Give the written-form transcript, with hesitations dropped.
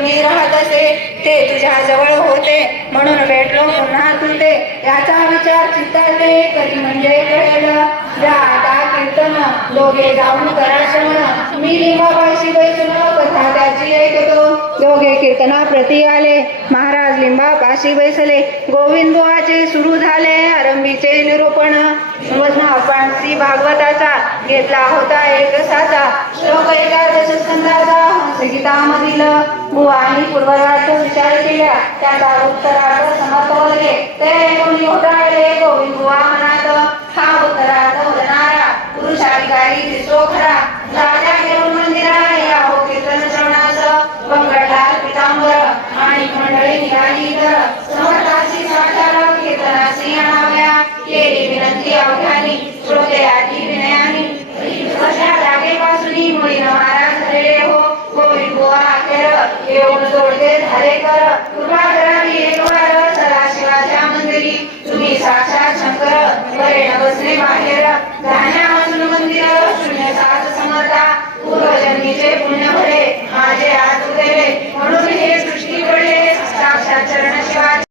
मी राहत असे ते तुझ्या जवळ होते म्हणून भेटलो पुन्हा तुझे याचा विचार चित्ताले कधी म्हणजे कळेल जा आता कीर्तन दोघे जाऊन करा श्रवण मी लिंबापाशी बैसून कथा त्याची ऐकतो दोघे कीर्तना प्रती आले महाराज लिंबापाशी बैसले गोविंदुआचे सुरू झाले आरंभीचे निरूपण श्री भागवताचा घेतला होता एक साचा श्लोक एकादश स्कंदाचा हंसगीतामधील भुवानी पूर्वरार्थ विचार केला त्याचा उत्तरार्थ समर्थ वर्गे ते ऐकून घोटाळले गोविंद बुवा मनात हा उत्तरार्थ वदनारा पुरुषाधिकारी दिसतो खरा राजा घेऊन मंदिरा या हो कीर्तन श्रवणास बंगटलाल पितांबर आणि मंडळी निघाली तर समर्थाची साक्षात कीर्तनाची आणाव्या केली विनंती अवघ्यानी श्रोते आधी विनयानी अशा जागेपासून मुळी महाराज झालेले हो गोविंद बुवा अखेर येऊन जोडते झाले कर कृपा करावी एक वार सदाशिवाच्या मंदिरी तुम्ही साक्षात शंकर बरे न बसले बाहेर जाण्यापासून मंदिर शून्य सात समर्था पूर्वजन्मीचे पुण्य